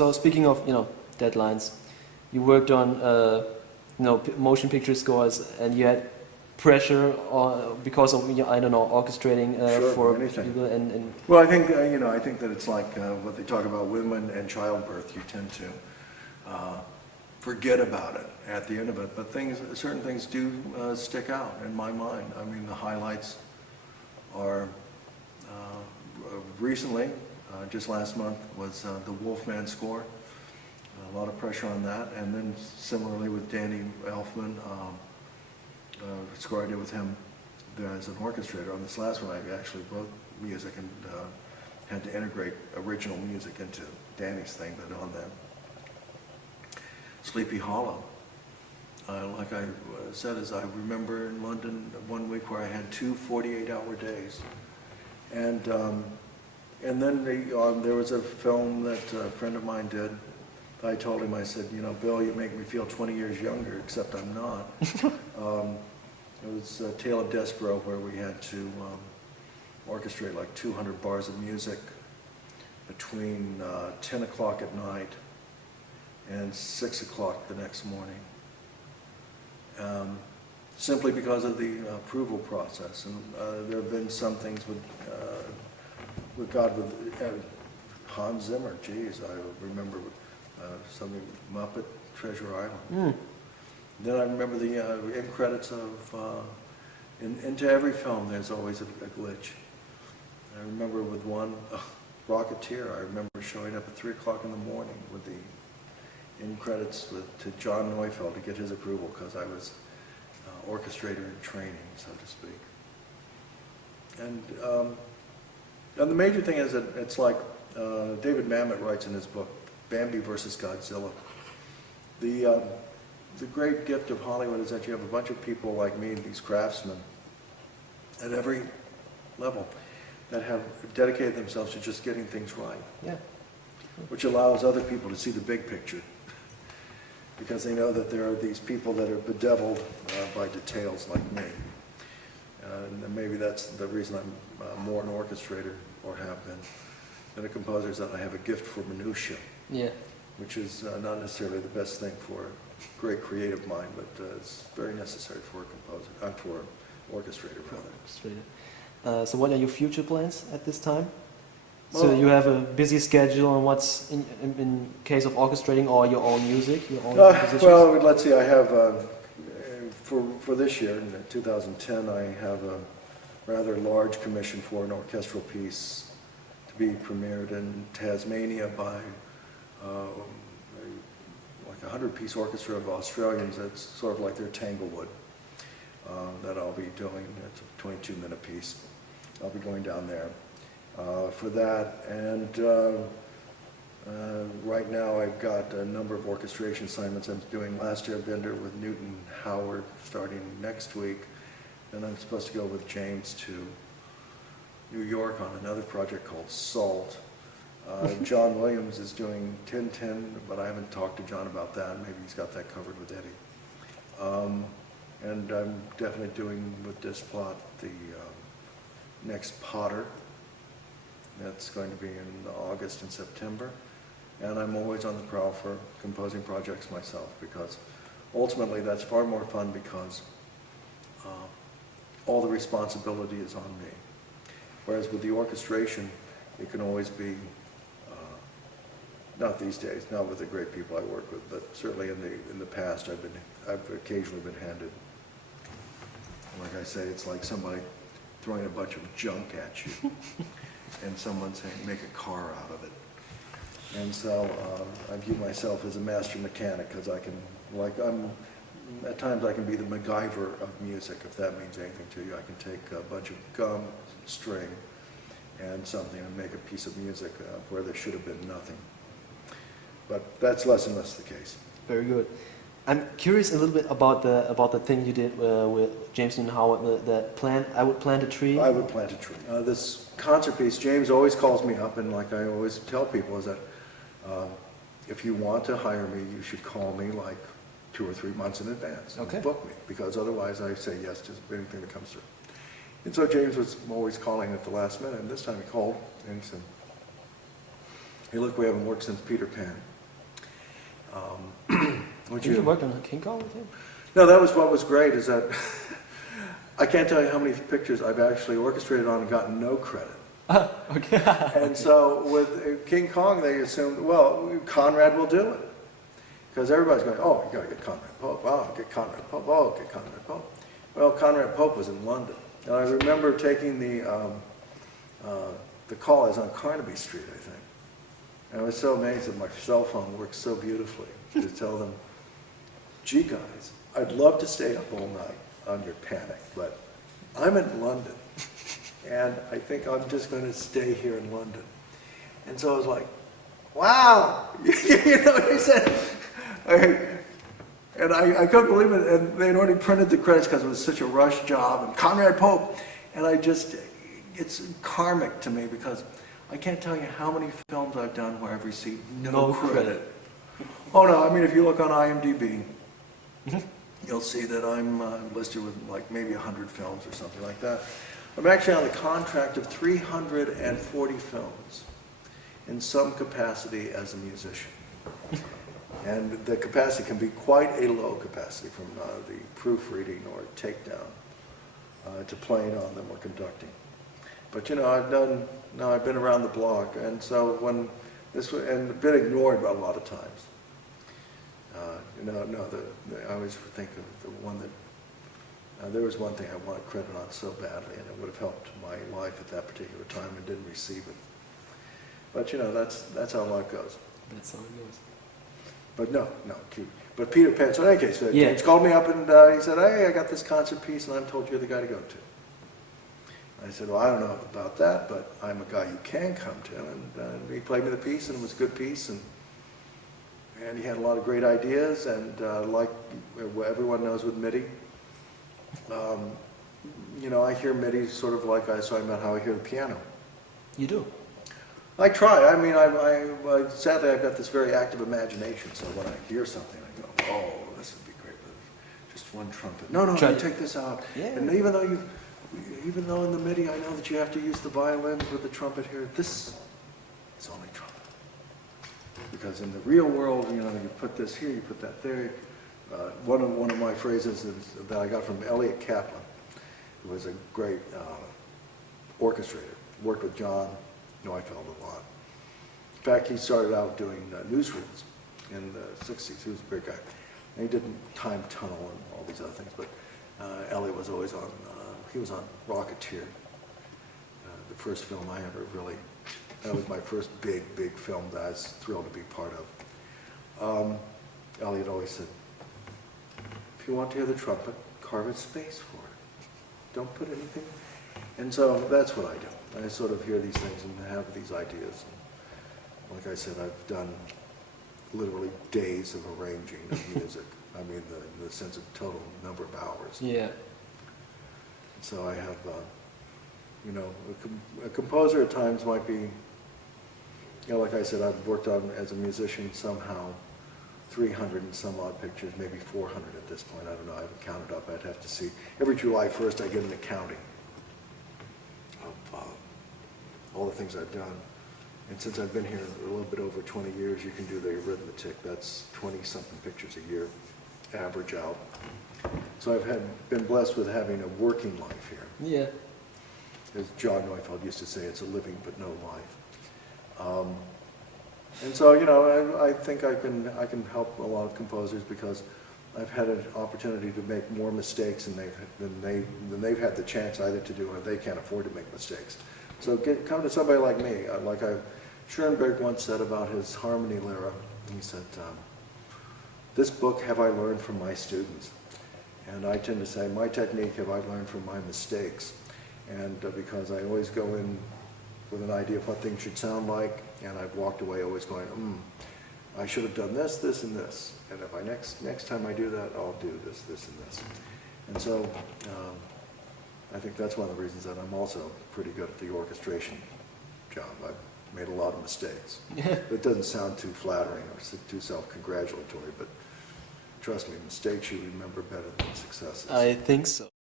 So speaking of, deadlines, you worked on, motion picture scores, and you had pressure because of, I don't know, orchestrating Sure, for anything. people and Well, I think, I think that it's like what they talk about women and childbirth. You tend to forget about it at the end of it, but certain things do stick out in my mind. I mean, the highlights are recently, just last month, was the WOLFMAN score. A lot of pressure on that, and then similarly with Danny Elfman, score I did with him as an orchestrator. On this last one, I actually wrote music and had to integrate original music into Danny's thing, but on that Sleepy Hollow, like I said, as I remember in London one week where I had 2 48-hour days, and then there was a film that a friend of mine did. I told him, I said, Bill, you make me feel 20 years younger, except I'm not. It was Tale of Despereaux, where we had to orchestrate like 200 bars of music between 10 o'clock at night and 6 o'clock the next morning, simply because of the approval process. And there have been some things with Hans Zimmer. Geez, I remember something MUPPET, Treasure Island. Then I remember the end credits of, into every film there's always a glitch. I remember with one, Rocketeer, I remember showing up at 3 o'clock in the morning with the end credits to John Neufeld to get his approval, because I was orchestrator in training, so to speak. And the major thing is that it's like David Mamet writes in his book, Bambi versus Godzilla. The great gift of Hollywood is that you have a bunch of people like me, these craftsmen, at every level, that have dedicated themselves to just getting things right. yeah. Which allows other people to see the big picture, because they know that there are these people that are bedeviled by details like me. And maybe that's the reason I'm more an orchestrator, or have been, than a composer, is that I have a gift for minutiae. Yeah. Which is not necessarily the best thing for a great creative mind, but it's very necessary for a composer, for an orchestrator rather. So what are your future plans at this time? So you have a busy schedule, and what's in case of orchestrating or your own music, your own compositions? Well, let's see. I have for this year, in 2010, I have a rather large commission for an orchestral piece to be premiered in Tasmania by like a 100-piece orchestra of Australians. That's sort of like their Tanglewood that I'll be doing. It's a 22-minute piece. I'll be going down there for that, and right now I've got a number of orchestration assignments I'm doing. Last year I've been there with Newton Howard starting next week, and I'm supposed to go with James to New York on another project called Salt. John Williams is doing 10-10, but I haven't talked to John about that. Maybe he's got that covered with Eddie. And I'm definitely doing with Desplat the next Potter. That's going to be in August and September. And I'm always on the prowl for composing projects myself, because ultimately that's far more fun, because all the responsibility is on me. Whereas with the orchestration, it can always be, not these days, not with the great people I work with, but certainly in the past I've occasionally been handed, like I say, it's like somebody throwing a bunch of junk at you and someone saying, make a car out of it. And so I view myself as a master mechanic, because at times I can be the MacGyver of music, if that means anything to you. I can take a bunch of gum, string, and something and make a piece of music where there should have been nothing. But that's less and less the case. Very good. I'm curious a little bit about the thing you did with James Newton Howard, the plant. I would plant a tree. I would plant a tree. This concert piece, James always calls me up, and like I always tell people, is that if you want to hire me, you should call me like 2 or 3 months in advance. Okay. And book me, because otherwise I say yes to anything that comes through. And so James was always calling at the last minute, and this time he called and he said, Hey, look, we haven't worked since Peter Pan. Would You worked on King Kong with him? No, that was what was great, is that I can't tell you how many pictures I've actually orchestrated on and gotten no credit. Okay. And so with King Kong, they assumed, well, Conrad will do it. Because everybody's going, oh, you got to get Conrad Pope. Oh, get Conrad Pope. Oh, get Conrad Pope. Well, Conrad Pope was in London. And I remember taking the call. I was on Carnaby Street, I think. And I was so amazed that my cell phone works so beautifully to tell them, gee, guys, I'd love to stay up all night on your panic, but I'm in London. And I think I'm just going to stay here in London. And so I was like, wow, you know what he said? And I couldn't believe it. And they'd already printed the credits because it was such a rush job. And Conrad Pope. And it's karmic to me because I can't tell you how many films I've done where I've received no credit. Oh no, I mean, if you look on IMDb, you'll see that I'm listed with like maybe 100 films or something like that. I'm actually on the contract of 340 films in some capacity as a musician. And the capacity can be quite a low capacity, from the proofreading or takedown to playing on them or conducting. But you know, I've been around the block, and so when this was, and been ignored a lot of times. I always think of the one that, there was one thing I wanted credit on so badly, and it would have helped my life at that particular time, and didn't receive it. But you know, that's how life goes. That's how it goes. But no, cute. But Peter Pan, so in any case, Yeah. James called me up and he said, hey, I got this concert piece and I'm told you're the guy to go to. I said, well, I don't know about that, but I'm a guy you can come to. And he played me the piece, and it was a good piece, and he had a lot of great ideas, and like everyone knows with MIDI, you know, I hear MIDI sort of like I was talking about how I hear the piano. You do? I try. I mean, sadly, I've got this very active imagination, so when I hear something, I go, oh, this would be great, but just one trumpet. No, take this out. Yeah. And even though in the MIDI I know that you have to use the violins with the trumpet here, this is only trumpet. Because in the real world, you know, you put this here, you put that there. One of my phrases that I got from Elliot Kaplan, who was a great orchestrator, worked with John Neufeld a lot. In fact, he started out doing newsreels in the 60s. He was a great guy. And he did Time Tunnel and all these other things, but Elliot was always on, he was on Rocketeer, the first film I ever really, that was my first big film that I was thrilled to be part of. Elliot always said, if you want to hear the trumpet, carve a space for it. Don't put anything. And so that's what I do. I sort of hear these things and have these ideas. And like I said, I've done literally days of arranging of music. I mean, in the sense of total number of hours. Yeah. So I have, you know, a composer at times might be, you know, like I said, I've worked on, as a musician, somehow 300 and some odd pictures, maybe 400 at this point. I don't know, I haven't counted up. I'd have to see. Every July 1st, I get an accounting of all the things I've done. And since I've been here a little bit over 20 years, you can do the arithmetic. That's 20-something pictures a year, average out. So I've been blessed with having a working life here. Yeah. As John Neufeld used to say, it's a living but no life. And so, you know, I think I can help a lot of composers because I've had an opportunity to make more mistakes than they've had the chance either to do, or they can't afford to make mistakes. So come to somebody like me. Like Schoenberg once said about his harmony lyra, he said, this book have I learned from my students. And I tend to say, my technique have I learned from my mistakes. And because I always go in with an idea of what things should sound like, and I've walked away always going, I should have done this, this, and this. And if I next time I do that, I'll do this, this, and this. And so I think that's one of the reasons that I'm also pretty good at the orchestration job. I've made a lot of mistakes. It doesn't sound too flattering or too self-congratulatory, but trust me, mistakes you remember better than successes. I think so.